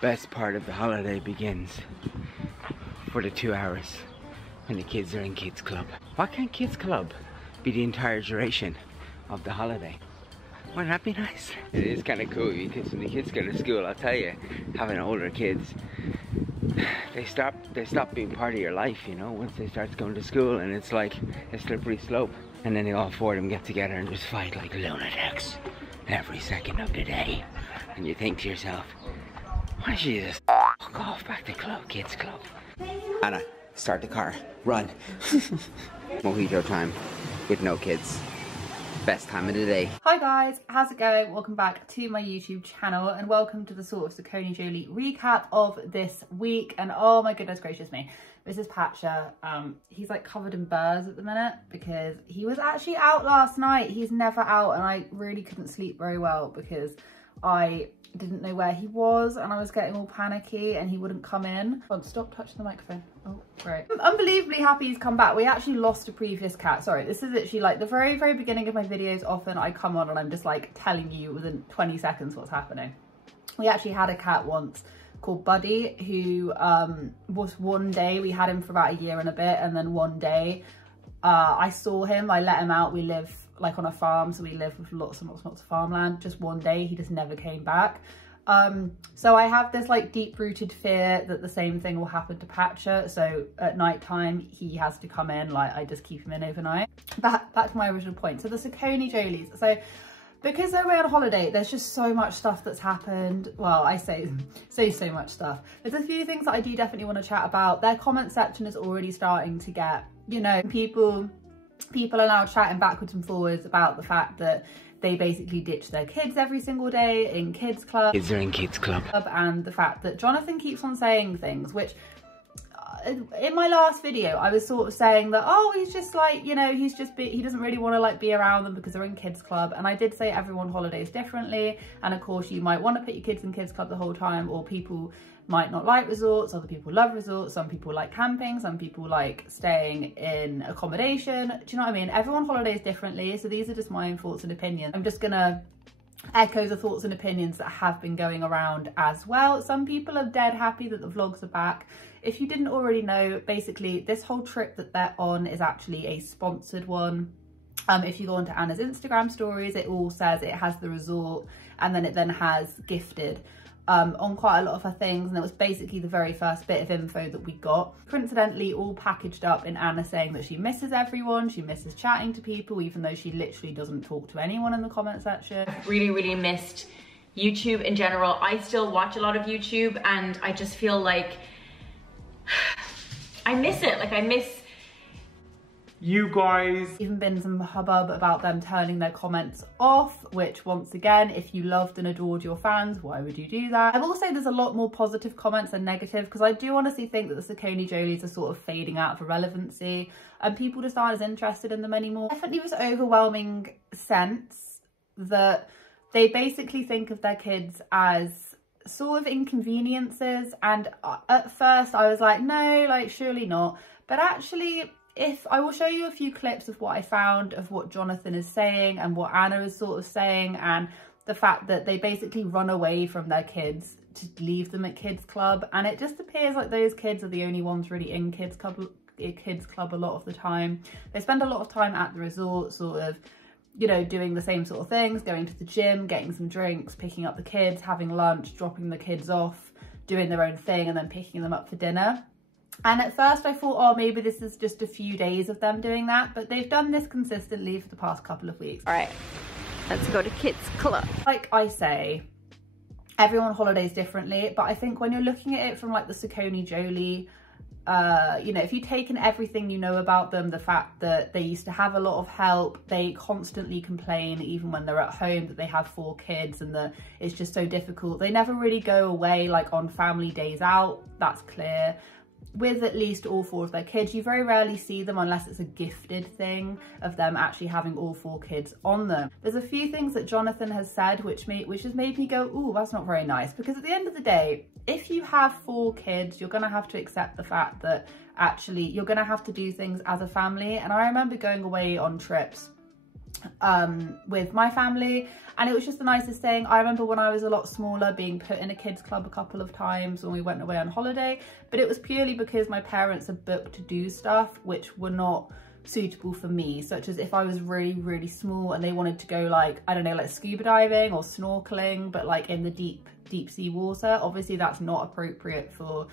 best part of the holiday begins for the 2 hours when the kids are in kids club. Why can't kids club be the entire duration of the holiday? Wouldn't that be nice? It is kind of cool because when the kids go to school, I'll tell you, having older kids, they stop being part of your life, you know, once they start going to school, and it's like a slippery slope. And then they all four of them get together and just fight like lunatics every second of the day. And you think to yourself, why don't you just fuck off back to club, kids club? Anna, start the car, run. Mojito time with no kids. Best time of the day. Hi guys, how's it going? Welcome back to my YouTube channel and welcome to the sort of SACCONEJOLY recap of this week. And oh my goodness gracious me, this is Patcher. He's like covered in burrs at the minute because he was actually out last night. He's never out and I really couldn't sleep very well because I didn't know where he was and I was getting all panicky and he wouldn't come in. Oh, stop touching the microphone. Oh, great. I'm unbelievably happy he's come back. We actually lost a previous cat. Sorry, this is literally like the very beginning of my videos. Often I come on and I'm just like telling you within 20 seconds what's happening. We actually had a cat once called Buddy who was one day, we had him for about a year and a bit, and then one day I saw him, I let him out. We live like on a farm, so we live with lots and lots of farmland. Just one day he just never came back. So I have this like deep-rooted fear that the same thing will happen to Patcher. So at night time he has to come in, like I just keep him in overnight. Back to my original point. So the SACCONEJOLYs. So because they're away on holiday, there's just so much stuff that's happened. Well, I say so much stuff. There's a few things that I do definitely want to chat about. Their comment section is already starting to get, you know, people are now chatting backwards and forwards about the fact that they basically ditch their kids every single day in kids club. Kids are in kids club. And the fact that Jonathan keeps on saying things, which in my last video, I was sort of saying that, oh, he's just like, you know, he doesn't really want to like be around them because they're in kids club. And I did say everyone holidays differently. And of course you might want to put your kids in kids club the whole time, or people might not like resorts, other people love resorts, some people like camping, some people like staying in accommodation. Do you know what I mean? Everyone holidays differently. So these are just my own thoughts and opinions. I'm just gonna echo the thoughts and opinions that have been going around as well. Some people are dead happy that the vlogs are back. If you didn't already know, basically this whole trip that they're on is actually a sponsored one. If you go onto Anna's Instagram stories, it all says it has the resort and then it then has gifted on quite a lot of her things, and it was basically the very first bit of info that we got. Coincidentally, all packaged up in Anna saying that she misses everyone, she misses chatting to people, even though she literally doesn't talk to anyone in the comment section. Really missed YouTube in general. I still watch a lot of YouTube and I just feel like I miss it. Like I miss you guys. Even been some hubbub about them turning their comments off, which once again, if you loved and adored your fans, why would you do that? I will say there's a lot more positive comments than negative, because I do honestly think that the SACCONEJOLYs are sort of fading out of irrelevancy and people just aren't as interested in them anymore. Definitely this overwhelming sense that they basically think of their kids as sort of inconveniences, and at first I was like, no, like surely not. But actually, if I will show you a few clips of what I found of what Jonathan is saying and what Anna is sort of saying, and the fact that they basically run away from their kids to leave them at kids club, and it just appears like those kids are the only ones really in kids club a lot of the time. They spend a lot of time at the resort, sort of, you know, doing the same sort of things, going to the gym, getting some drinks, picking up the kids, having lunch, dropping the kids off, doing their own thing, and then picking them up for dinner. And at first I thought, oh, maybe this is just a few days of them doing that, but they've done this consistently for the past couple of weeks. all right, let's go to kids club. Like I say, everyone holidays differently, but I think when you're looking at it from like the SACCONEJOLY, you know, if you've taken everything you know about them, the fact that they used to have a lot of help, they constantly complain even when they're at home that they have 4 kids and that it's just so difficult. They never really go away like on family days out, that's clear. With at least all 4 of their kids, you very rarely see them unless it's a gifted thing of them actually having all 4 kids on them. There's a few things that Jonathan has said which has made me go, ooh, that's not very nice, because at the end of the day, if you have 4 kids, you're going to have to accept the fact that actually you're going to have to do things as a family. And I remember going away on trips with my family, and it was just the nicest thing. I remember when I was a lot smaller being put in a kids club a couple of times when we went away on holiday, but it was purely because my parents had booked to do stuff which were not suitable for me, such as if I was really small and they wanted to go like, I don't know, like scuba diving or snorkeling, but like in the deep sea water. Obviously that's not appropriate for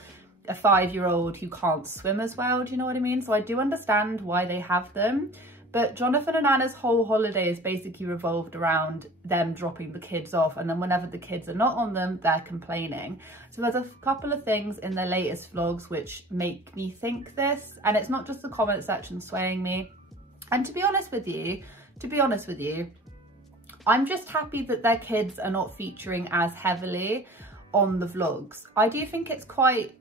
a 5-year-old who can't swim as well, do you know what I mean? So I do understand why they have them. But Jonathan and Anna's whole holiday is basically revolved around them dropping the kids off, and then whenever the kids are not on them, they're complaining. So there's a couple of things in their latest vlogs which make me think this, and it's not just the comment section swaying me. And to be honest with you, I'm just happy that their kids are not featuring as heavily on the vlogs. I do think it's quite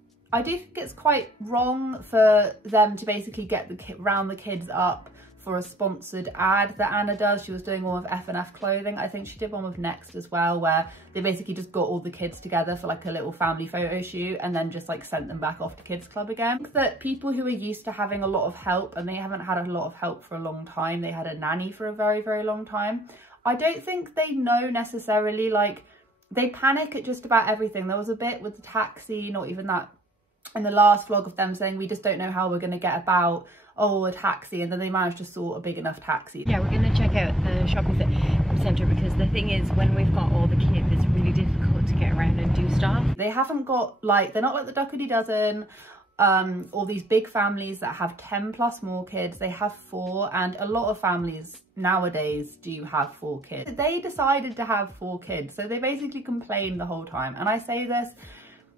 wrong for them to basically get round the kids up for a sponsored ad that Anna does. She was doing one with F&F clothing. I think she did one with Next as well, where they basically just got all the kids together for like a little family photo shoot and then just like sent them back off to kids club again. I think that people who are used to having a lot of help, and they haven't had a lot of help for a long time, they had a nanny for a very long time, I don't think they know necessarily, like they panic at just about everything. There was a bit with the taxi, not even that, in the last vlog of them saying we just don't know how we're going to get about, a taxi, and then they managed to sort a big enough taxi. Yeah, we're going to check out the shopping centre, because the thing is, when we've got all the kids, it's really difficult to get around and do stuff. They haven't got like, they're not like the Duckity Dozen, or these big families that have 10 plus more kids. They have 4, and a lot of families nowadays do have 4 kids. They decided to have 4 kids, so they basically complain the whole time. And I say this,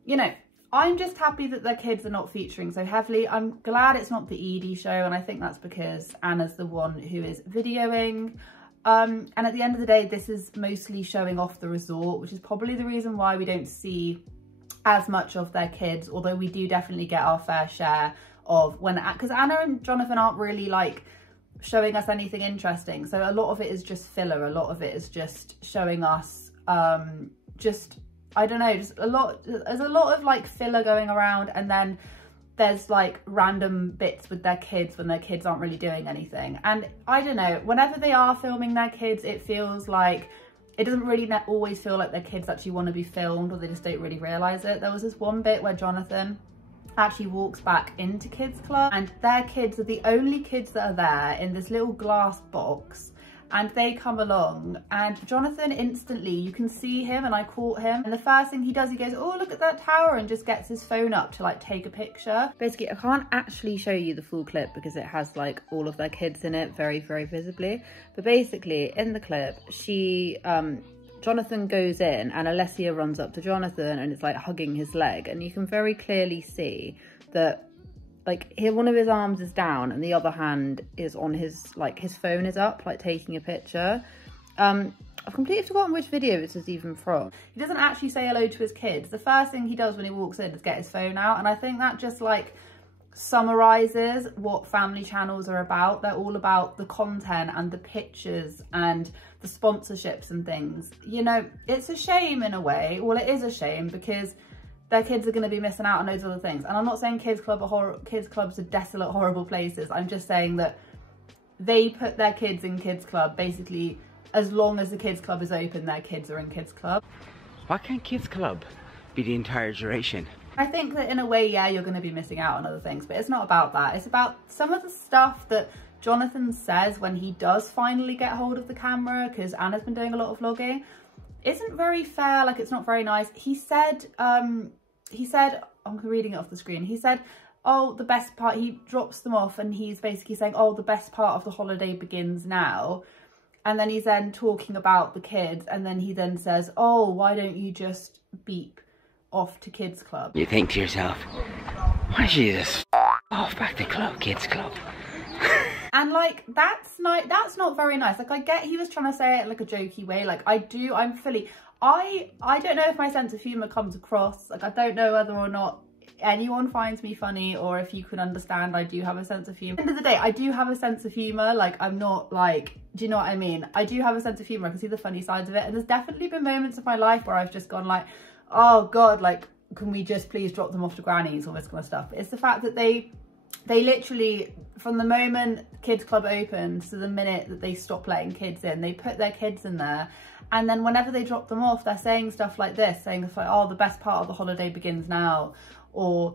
you know, I'm just happy that their kids are not featuring so heavily. I'm glad it's not the Edie show, and I think that's because Anna's the one who is videoing. And at the end of the day, this is mostly showing off the resort, which is probably the reason why we don't see as much of their kids, although we do definitely get our fair share of when, because Anna and Jonathan aren't really like showing us anything interesting. So a lot of it is just filler. A lot of it is just showing us I don't know, just there's a lot of like filler going around, and then there's like random bits with their kids when their kids aren't really doing anything. And I don't know, whenever they are filming their kids, it feels like, it doesn't really always feel like their kids actually want to be filmed, or they just don't really realise it. There was this one bit where Jonathan actually walks back into kids club, and their kids are the only kids that are there in this little glass box. And they come along, and Jonathan instantly, you can see him, and I caught him, and the first thing he does, he goes, oh, look at that tower, and just gets his phone up to like take a picture. Basically, I can't actually show you the full clip because it has like all of their kids in it very visibly, but basically in the clip, Jonathan goes in, and Alessia runs up to Jonathan and it's like hugging his leg, and you can very clearly see that like one of his arms is down and the other hand is on his, like his phone is up, like taking a picture. I've completely forgotten which video this is even from. He doesn't actually say hello to his kids. The first thing he does when he walks in is get his phone out, and I think that just like summarizes what family channels are about. They're all about the content and the pictures and the sponsorships and things. You know, it's a shame in a way. Well, it is a shame because their kids are going to be missing out on loads of other things. And I'm not saying kids clubs are desolate, horrible places. I'm just saying that they put their kids in kids club. Basically, as long as the kids club is open, their kids are in kids club. Why can't kids club be the entire duration? I think that in a way, yeah, you're going to be missing out on other things, but it's not about that. It's about some of the stuff that Jonathan says when he does finally get hold of the camera, because Anna's been doing a lot of vlogging. Isn't very fair, like it's not very nice. He said, I'm reading it off the screen. He said, oh, the best part, he drops them off and he's basically saying, oh, the best part of the holiday begins now. And then he's then talking about the kids, and then he then says, oh, why don't you just beep off to kids club? You think to yourself, why don't you just off back to kids club? And like, that's not very nice. Like, I get he was trying to say it like a jokey way. Like I don't know if my sense of humor comes across. Like, I don't know whether or not anyone finds me funny, or if you can understand I do have a sense of humor. At the end of the day, I do have a sense of humor. Like, I'm not like, do you know what I mean? I do have a sense of humor. I can see the funny sides of it. And there's definitely been moments of my life where I've just gone like, oh God, like, can we just please drop them off to grannies, all this kind of stuff. But it's the fact that they literally, from the moment Kids Club opens to the minute that they stop letting kids in, they put their kids in there. And then whenever they drop them off, they're saying stuff like this, saying stuff like, oh, the best part of the holiday begins now. Or,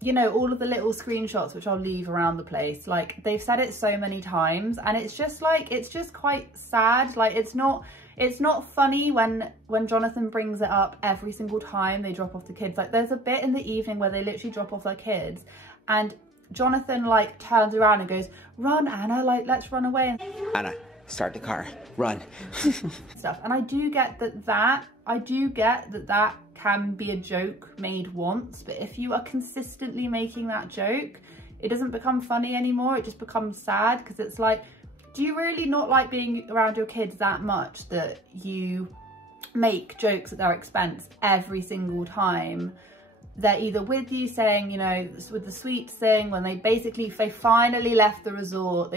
you know, all of the little screenshots, which I'll leave around the place. Like, they've said it so many times, and it's just like, it's just quite sad. Like, it's not funny when Jonathan brings it up every single time they drop off the kids. Like, there's a bit in the evening where they literally drop off their kids, and Jonathan like turns around and goes, run, Anna, like, let's run away. Anna, start the car, run. Stuff. And I do get that can be a joke made once, but if you are consistently making that joke, it doesn't become funny anymore. It just becomes sad, because it's like, do you really not like being around your kids that much that you make jokes at their expense every single time they're either with you, saying, you know, with the sweets thing, when they finally left the resort,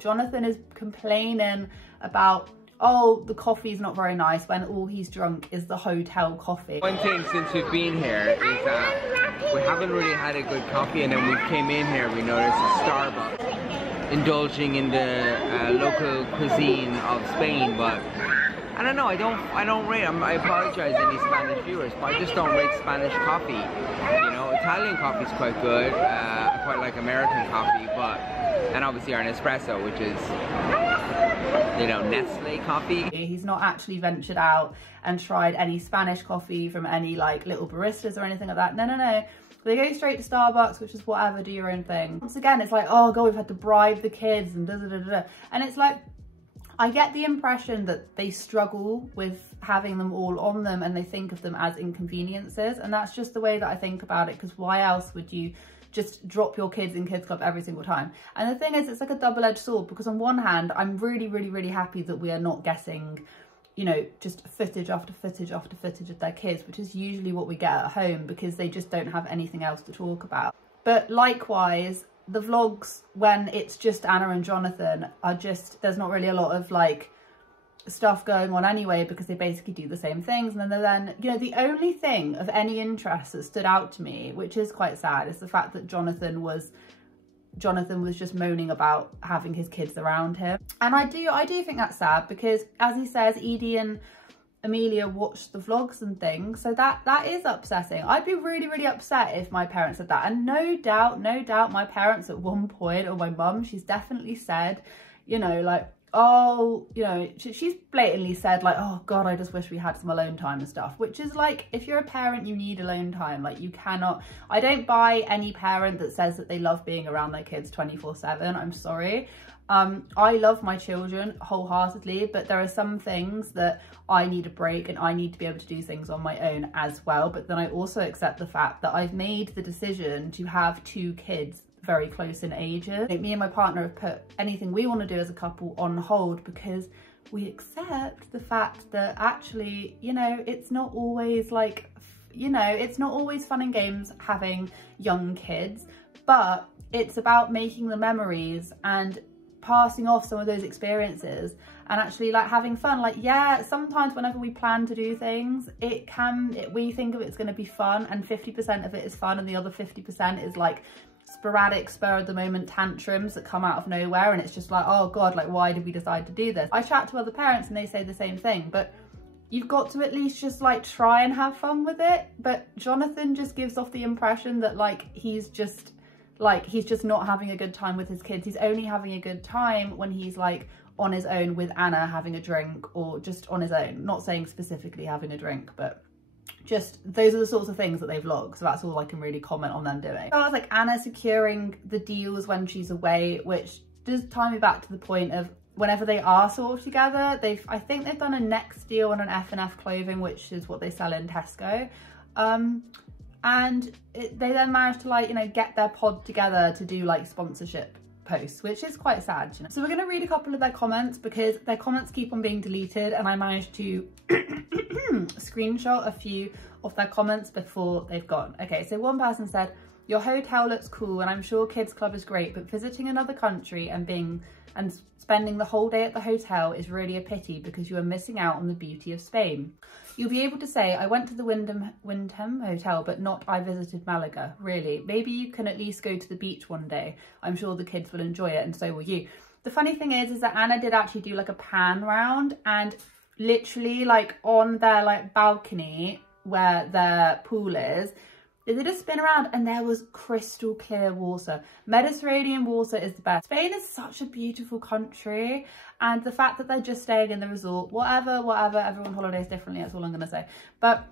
Jonathan is complaining about, oh, the coffee's not very nice, when all he's drunk is the hotel coffee. One thing since we've been here is that we haven't really had a good coffee, and then we came in here, we noticed a Starbucks indulging in the local cuisine of Spain, but I don't know, I don't rate, I apologize any Spanish viewers, but I just don't rate Spanish coffee. You know, Italian coffee is quite good, I quite like American coffee, and obviously our Nespresso, which is, you know, Nestle coffee. He's not actually ventured out and tried any Spanish coffee from any like little baristas or anything like that. No. They go straight to Starbucks, which is whatever, do your own thing. Once again, it's like, oh God, we've had to bribe the kids and da-da-da-da. And it's like, I get the impression that they struggle with having them all on them, and they think of them as inconveniences. And that's just the way that I think about it, because why else would you just drop your kids in Kids Club every single time? And the thing is, it's like a double-edged sword, because on one hand, I'm really happy that we are not getting, you know, just footage after footage after footage of their kids, which is usually what we get at home, because they just don't have anything else to talk about. But likewise, the vlogs, when it's just Anna and Jonathan, are just, there's not really a lot of like stuff going on anyway, because they basically do the same things. And then you know, the only thing of any interest that stood out to me, which is quite sad, is the fact that Jonathan was just moaning about having his kids around him. And I do think that's sad, because as he says, Edie and Amelia watched the vlogs and things, so that is upsetting. I'd be really upset if my parents said that. And no doubt my parents at one point, or my mum, she's definitely said, you know, like, oh, you know, she's blatantly said like, oh God, I just wish we had some alone time and stuff, which is like, if you're a parent, you need alone time. Like, you cannot, I don't buy any parent that says that they love being around their kids 24/7. I'm sorry. I love my children wholeheartedly, but there are some things that I need a break, and I need to be able to do things on my own as well. But then I also accept the fact that I've made the decision to have 2 kids very close in ages. Me and my partner have put anything we want to do as a couple on hold, because we accept the fact that actually, you know, it's not always like, you know, it's not always fun and games having young kids, but it's about making the memories and passing off some of those experiences, and actually like having fun. Like, yeah, sometimes whenever we plan to do things, we think of it's going to be fun, and 50% of it is fun, and the other 50% is like sporadic, spur of the moment tantrums that come out of nowhere, and it's just like, oh God, like, why did we decide to do this? I chat to other parents and they say the same thing, but you've got to at least just like try and have fun with it. But Jonathan just gives off the impression that like he's just not having a good time with his kids. He's only having a good time when he's like on his own with Anna having a drink, or just on his own, not saying specifically having a drink, but just those are the sorts of things that they vlog, so that's all I can really comment on them doing. So I was like, Anna securing the deals when she's away, which does tie me back to the point of whenever they are sort of together, I think they've done a Next deal on an F&F clothing, which is what they sell in Tesco. And they then managed to, like, you know, get their pod together to do like sponsorship posts, which is quite sad, you know? So we're going to read a couple of their comments, because their comments keep on being deleted, and I managed to screenshot a few of their comments before they've gone. Okay, so one person said, your hotel looks cool, and I'm sure Kids Club is great, but visiting another country and spending the whole day at the hotel is really a pity, because you are missing out on the beauty of Spain. You'll be able to say, I went to the Wyndham Hotel, but not I visited Malaga. Really? Maybe you can at least go to the beach one day. I'm sure the kids will enjoy it, and so will you. The funny thing is that Anna did actually do like a pan round, and literally like on their like balcony where their pool is, they did a spin around and there was crystal clear water. Mediterranean water is the best. Spain is such a beautiful country, and the fact that they're just staying in the resort, whatever, everyone holidays differently, that's all I'm gonna say. But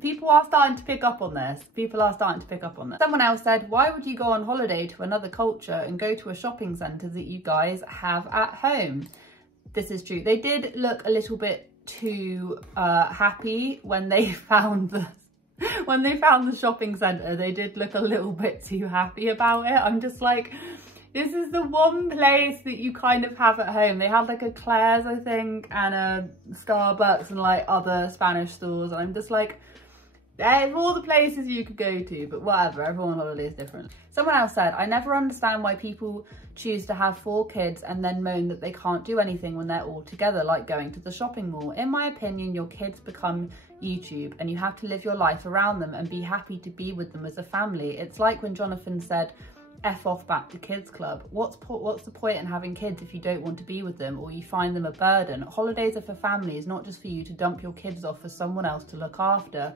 people are starting to pick up on this. People are starting to pick up on this. Someone else said, why would you go on holiday to another culture and go to a shopping centre that you guys have at home? This is true. They did look a little bit too happy when they found the shopping centre. They did look a little bit too happy about it. I'm just like, this is the one place that you kind of have at home. They had like a Claire's, I think, and a Starbucks and like other Spanish stores. And I'm just like, there's all the places you could go to, but whatever, everyone on holiday is different. Someone else said, I never understand why people choose to have 4 kids and then moan that they can't do anything when they're all together, like going to the shopping mall. In my opinion, your kids become YouTube and you have to live your life around them and be happy to be with them as a family. It's like when Jonathan said, F off back to kids club. What's the point in having kids if you don't want to be with them or you find them a burden? Holidays are for families, not just for you to dump your kids off for someone else to look after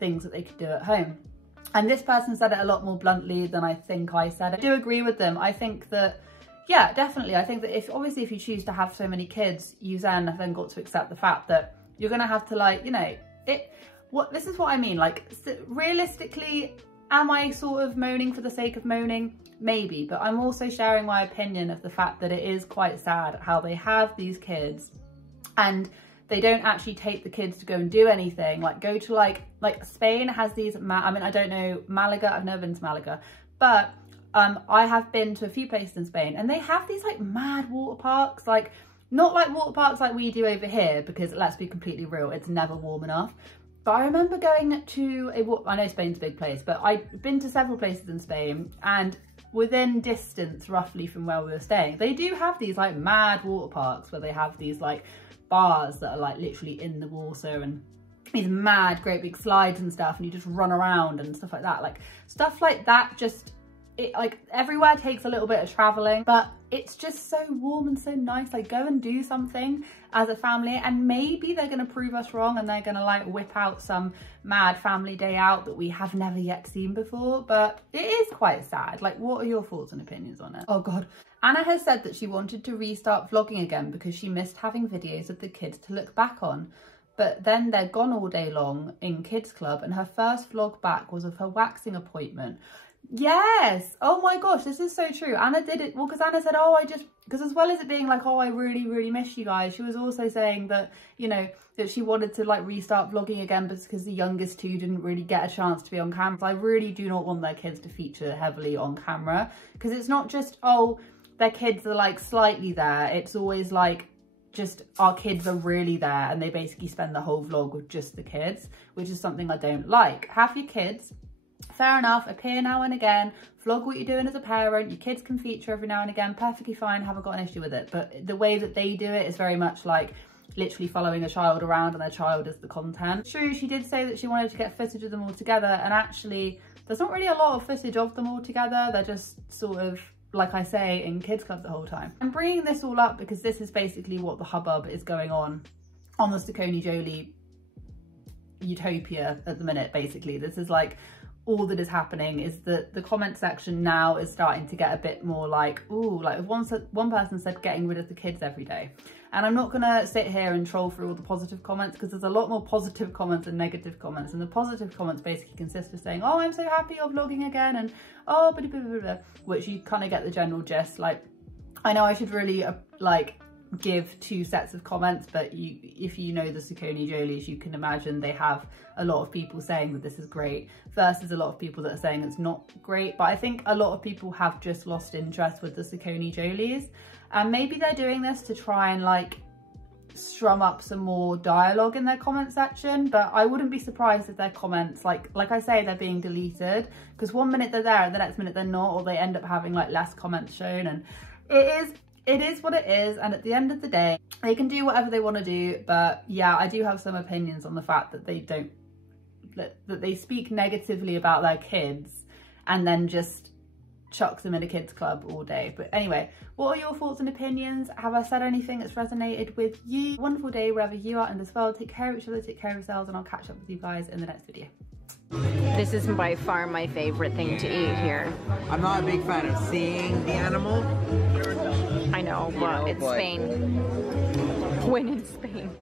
things that they could do at home. And this person said it a lot more bluntly than I think I said it. I do agree with them. I think that, yeah, definitely. I think that if you choose to have so many kids, you then got to accept the fact that you're going to have to, like, you know, this is what I mean. Like, realistically, am I sort of moaning for the sake of moaning? Maybe, but I'm also sharing my opinion of the fact that it is quite sad how they have these kids and they don't actually take the kids to go and do anything, like go to like Spain has these, I mean, I don't know, Malaga, I've never been to Malaga, but I have been to a few places in Spain and they have these like mad water parks, like not like water parks like we do over here, because let's be completely real, it's never warm enough. But I remember going to I know Spain's a big place, but I've been to several places in Spain, and within distance roughly from where we were staying, they do have these like mad water parks where they have these like bars that are like literally in the water and these mad great big slides and stuff, and you just run around and stuff like that. Like stuff like that, just it, like everywhere takes a little bit of traveling, but it's just so warm and so nice. Like go and do something as a family, and maybe they're going to prove us wrong and they're going to like whip out some mad family day out that we have never yet seen before. But it is quite sad. Like, what are your thoughts and opinions on it? Oh god, Anna has said that she wanted to restart vlogging again because she missed having videos of the kids to look back on, but then they're gone all day long in kids club, and her first vlog back was of her waxing appointment. Yes, oh my gosh, this is so true. Anna did it, well, because Anna said, oh, because as well as it being like, oh, I really miss you guys, she was also saying that, you know, that she wanted to like restart vlogging again because the youngest two didn't really get a chance to be on camera. I really do not want their kids to feature heavily on camera, because it's not just, oh, their kids are like slightly there, it's always like just our kids are really there and they basically spend the whole vlog with just the kids, which is something I don't like. Have your kids, fair enough, appear now and again, vlog what you're doing as a parent, your kids can feature every now and again, perfectly fine, haven't got an issue with it. But the way that they do it is very much like literally following a child around and their child is the content. True, she did say that she wanted to get footage of them all together, and actually there's not really a lot of footage of them all together. They're just sort of, like I say, in kids club the whole time. I'm bringing this all up because this is basically what the hubbub is going on the SACCONEJOLY utopia at the minute. Basically, this is like all that is happening is that the comment section now is starting to get a bit more like, ooh, like one person said getting rid of the kids every day. And I'm not gonna sit here and troll through all the positive comments, because there's a lot more positive comments than negative comments, and the positive comments basically consist of saying, oh, I'm so happy you're vlogging again, and oh, blah, blah, blah, blah, which you kind of get the general gist. Like, I know I should really like give 2 sets of comments, but if you know the SACCONEJOLYs, you can imagine they have a lot of people saying that this is great versus a lot of people that are saying it's not great. But I think a lot of people have just lost interest with the SACCONEJOLYs, and maybe they're doing this to try and like strum up some more dialogue in their comment section. But I wouldn't be surprised if their comments, like I say, they're being deleted, because one minute they're there and the next minute they're not, or they end up having like less comments shown. And it is, it is what it is, and at the end of the day, they can do whatever they want to do. But yeah, I do have some opinions on the fact that they don't, that they speak negatively about their kids and then just chuck them in a kids club all day. But anyway, what are your thoughts and opinions? Have I said anything that's resonated with you? Wonderful day wherever you are in this world. Take care of each other, take care of yourselves, and I'll catch up with you guys in the next video. This is by far my favorite thing to eat here. I'm not a big fan of seeing the animal. I know, but it's Spain. When in Spain.